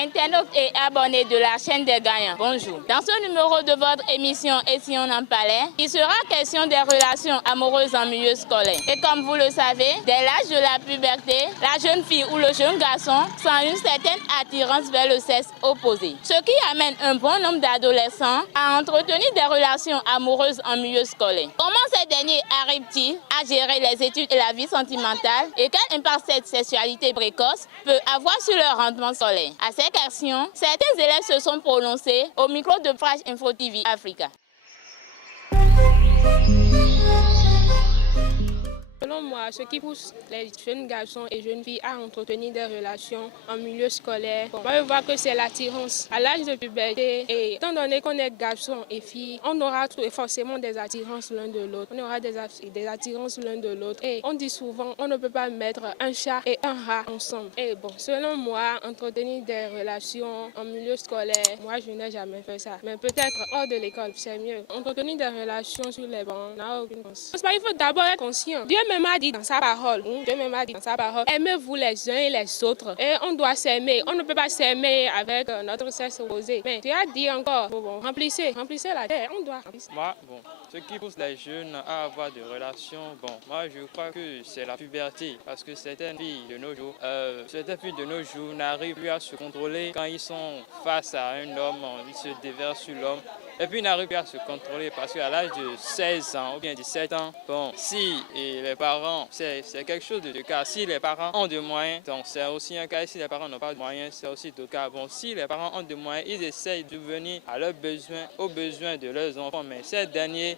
Internautes et abonnés de la chaîne des gagnants, bonjour. Dans ce numéro de votre émission Et si on en parlait, il sera question des relations amoureuses en milieu scolaire. Et comme vous le savez, dès l'âge de la puberté, la jeune fille ou le jeune garçon sent une certaine attirance vers le sexe opposé. Ce qui amène un bon nombre d'adolescents à entretenir des relations amoureuses en milieu scolaire. Comment ces derniers arrivent-ils à gérer les études et la vie sentimentale et quel impact cette sexualité précoce peut avoir sur leur rendement scolaire? À ces questions, certains élèves se sont prononcés au micro de Flash Info TV Africa. Selon moi, ce qui pousse les jeunes garçons et jeunes filles à entretenir des relations en milieu scolaire, moi je vois que c'est l'attirance. À l'âge de puberté, et étant donné qu'on est garçon et fille, on aura forcément des attirances l'un de l'autre. On aura des attirances l'un de l'autre. Et on dit souvent, on ne peut pas mettre un chat et un rat ensemble. Et bon, selon moi, entretenir des relations en milieu scolaire, moi je n'ai jamais fait ça. Mais peut-être hors de l'école, c'est mieux. Entretenir des relations sur les bancs n'a aucune chance. Il faut d'abord être conscient. Dieu même a dit dans sa parole, aimez-vous les uns et les autres. Et on doit s'aimer. On ne peut pas s'aimer avec notre sexe opposé. Mais tu as dit encore, remplissez la terre. On doit remplir. Moi, ce qui pousse les jeunes à avoir des relations, moi je crois que c'est la puberté. Parce que certaines filles de nos jours, n'arrivent plus à se contrôler quand ils sont face à un homme, ils se déversent sur l'homme. Et puis ils n'arrivent plus à se contrôler parce qu'à l'âge de 16 ans ou bien 17 ans, si les parents, c'est quelque chose de cas. Si les parents ont des moyens, donc c'est aussi un cas. Si les parents n'ont pas de moyens, c'est aussi deux cas. Si les parents ont des moyens, ils essayent de venir à leurs besoins, aux besoins de leurs enfants. Mais ces derniers,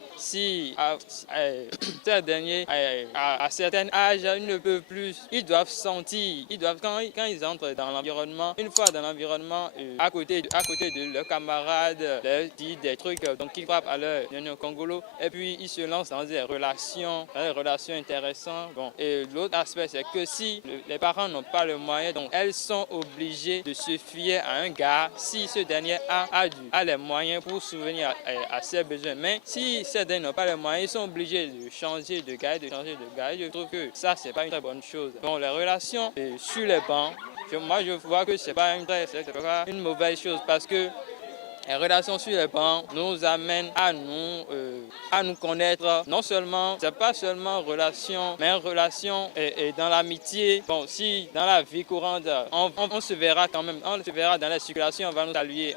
à certain âge, ils ne peuvent plus. Ils doivent sentir, quand ils entrent dans l'environnement, une fois dans l'environnement, à côté de leurs camarades, leur disent des trucs, donc ils frappent à leur congolo, et puis ils se lancent dans des relations intéressantes. Et l'autre aspect, c'est que si les parents n'ont pas le moyen, donc elles sont obligées de se fier à un gars si ce dernier a les moyens pour subvenir à ses besoins. Mais si ces derniers n'ont pas les moyens, ils sont obligés de changer de gars. Et je trouve que ça, c'est pas une très bonne chose. Les relations sur les bancs, moi je vois que c'est pas une mauvaise chose parce que les relations sur les bancs nous amènent à nous connaître. Non seulement, c'est pas seulement relation, mais relation et dans l'amitié. Si dans la vie courante, on se verra quand même, on se verra dans la circulation, on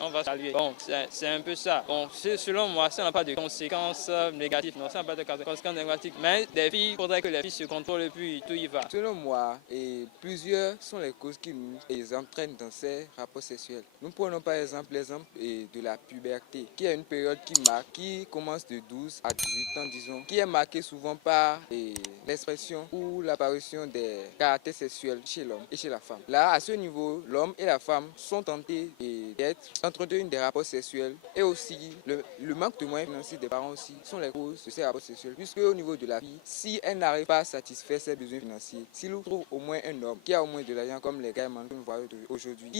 va saluer. C'est un peu ça. Selon moi, ça n'a pas de conséquences négatives. Non, ça n'a pas de conséquences négatives. Mais il faudrait que les filles se contrôlent et puis tout y va. Selon moi, plusieurs sont les causes qui nous entraînent dans ces rapports sexuels. Nous prenons par exemple l'exemple de la puberté, qui est une période qui commence de 12 à 18 ans, disons, qui est marquée souvent par l'expression ou l'apparition des caractères sexuels chez l'homme et chez la femme. Là, à ce niveau, l'homme et la femme sont tentés d'entretenir des rapports sexuels, et aussi le manque de moyens financiers des parents aussi sont les causes de ces rapports sexuels, puisque au niveau de la fille, si elle n'arrive pas à satisfaire ses besoins financiers, s'il trouve au moins un homme qui a au moins de l'argent, comme les gars que nous voyons aujourd'hui,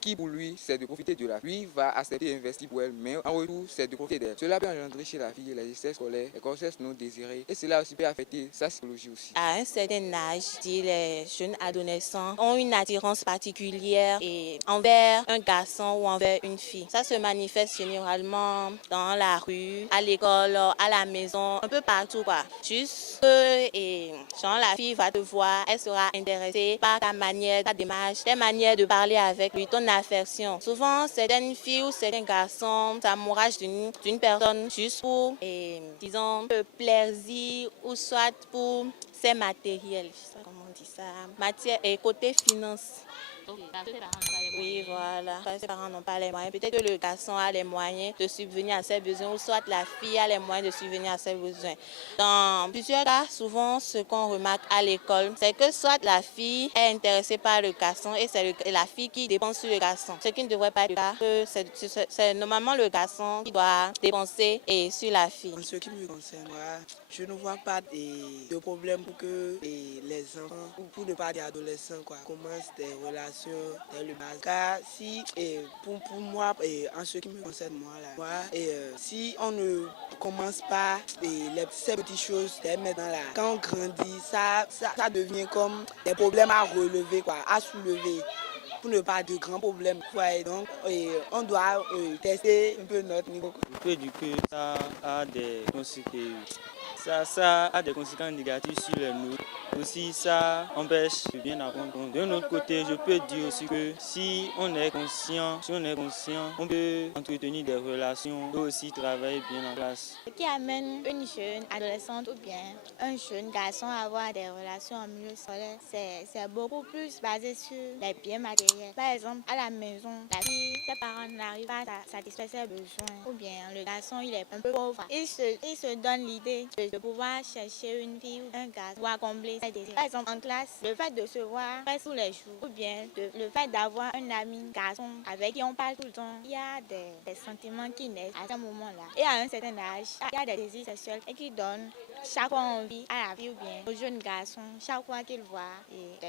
qui pour lui c'est de profiter de la vie, va accepter d'investir pour elle, mais en retour c'est de profiter d'elle. Cela peut engendrer chez la fille les décès scolaires, les grossesses non désirées, et cela aussi peut affecter sa psychologie aussi. À un certain âge, les jeunes adolescents ont une attirance particulière envers un garçon ou envers une fille. Ça se manifeste généralement dans la rue, à l'école, à la maison, un peu partout quoi. Juste la fille va te voir, elle sera intéressée par ta manière, ta démarche, ta manière de parler avec lui, ton affection. Souvent, certaines filles ou certains garçons s'amouragent d'une personne juste pour, disons, le plaisir ou soit pour ses matériels. Je sais pas comment on dit ça. Matière et côté finance. Oui, voilà. Quand ses parents n'ont pas les moyens, peut-être que le garçon a les moyens de subvenir à ses besoins, ou soit la fille a les moyens de subvenir à ses besoins. Dans plusieurs cas, souvent, ce qu'on remarque à l'école, c'est que soit la fille est intéressée par le garçon et c'est la fille qui dépense sur le garçon. Ce qui ne devrait pas être le cas, c'est normalement le garçon qui doit dépenser sur la fille. En ce qui me concerne, moi, je ne vois pas de problème pour que les enfants, ou pour ne pas dire adolescents, commencent des relations dans le bas. Car si, pour moi, en ce qui me concerne si on ne commence pas ces petites choses, les mettre dans la... Quand on grandit, ça devient comme des problèmes à relever, à soulever. pour ne pas de grands problèmes. Ouais, donc, on doit tester un peu notre niveau. Je peux dire que ça a des conséquences négatives sur les notes. Aussi, ça empêche de bien apprendre. D'un autre côté, je peux dire aussi que si on est conscient, on peut entretenir des relations, on peut aussi travailler bien en classe. Ce qui amène une jeune adolescente ou bien un jeune garçon à avoir des relations en milieu scolaire, c'est beaucoup plus basé sur les biens matériels. Par exemple, à la maison, la fille, ses parents n'arrivent pas à satisfaire ses besoins. Ou bien le garçon, il est un peu pauvre. Il se donne l'idée de pouvoir chercher une fille ou un garçon pour combler ses désirs. Par exemple, en classe, le fait de se voir presque tous les jours, ou bien le fait d'avoir un ami garçon avec qui on parle tout le temps, il y a des sentiments qui naissent à ce moment-là. Et à un certain âge, il y a des désirs sexuels et qui donnent chaque fois envie à la fille ou bien au jeune garçon, chaque fois qu'il voit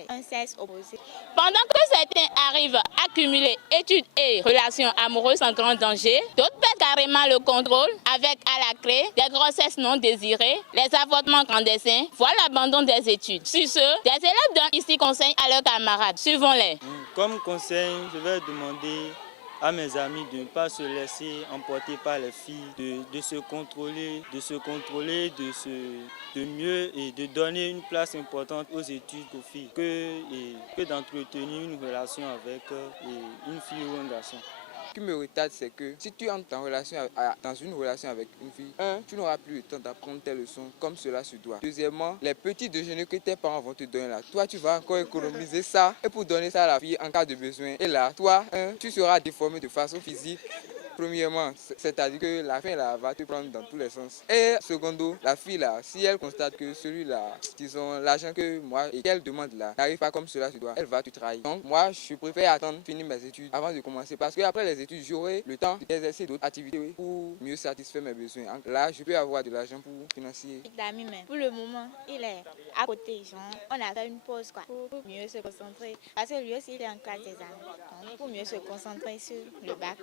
un sexe opposé. Pendant que certains arrivent à cumuler études et relations amoureuses sans grand danger, d'autres perdent carrément le contrôle avec à la clé des grossesses non désirées, les avortements clandestins, voire l'abandon des études. Sur ce, des élèves donnent ici conseil à leurs camarades. Suivons-les. Comme conseil, je vais demander à mes amis de ne pas se laisser emporter par les filles, de se contrôler, de mieux et de donner une place importante aux études aux filles que d'entretenir une relation avec une fille ou un garçon. Ce qui me retarde, c'est que si tu entres dans une relation avec une fille, tu n'auras plus le temps d'apprendre tes leçons comme cela se doit. Deuxièmement, les petits déjeuners que tes parents vont te donner là, toi tu vas encore économiser ça et pour donner ça à la fille en cas de besoin. Et là, toi, tu seras déformé de façon physique. Premièrement, c'est-à-dire que la fille là va te prendre dans tous les sens. Et secondo, la fille là, si elle constate que celui-là, disons l'argent que moi et qu'elle demande là, n'arrive pas comme cela se doit, elle va te trahir. Donc moi, je préfère attendre finir mes études avant de commencer parce que après les études, j'aurai le temps d'exercer d'autres activités pour mieux satisfaire mes besoins. Là, je peux avoir de l'argent pour financer. D'amis, mais pour le moment, il est à côté. Genre, on a fait une pause quoi, pour mieux se concentrer. Parce que lui aussi, il est en classe des amis. Donc, pour mieux se concentrer sur le bac.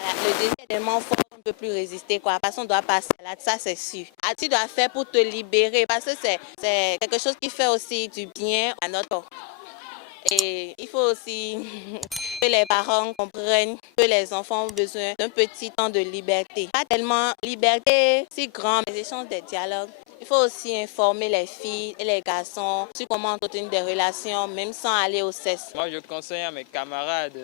Le désir est tellement fort qu'on ne peut plus résister, quoi. Parce qu'on doit passer là, ça c'est sûr. Tu dois faire pour te libérer parce que c'est quelque chose qui fait aussi du bien à notre corps. Et il faut aussi que les parents comprennent que les enfants ont besoin d'un petit temps de liberté. Pas tellement liberté si grande, mais échanges des dialogues. Il faut aussi informer les filles et les garçons sur comment entretenir des relations, même sans aller au sexe. Moi, je conseille à mes camarades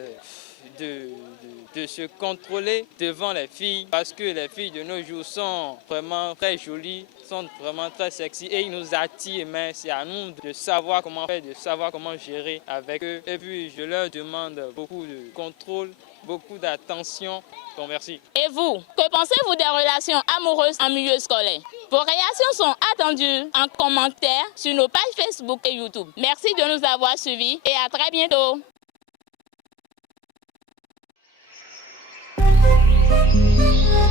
de se contrôler devant les filles parce que les filles de nos jours sont vraiment très jolies, sont vraiment très sexy et ils nous attirent, mais c'est à nous de savoir comment faire, de savoir comment gérer avec eux. Et puis je leur demande beaucoup de contrôle, beaucoup d'attention. Bon, merci. Et vous, que pensez-vous des relations amoureuses en milieu scolaire? Vos réactions sont attendues en commentaire sur nos pages Facebook et YouTube. Merci de nous avoir suivis et à très bientôt. Thank you.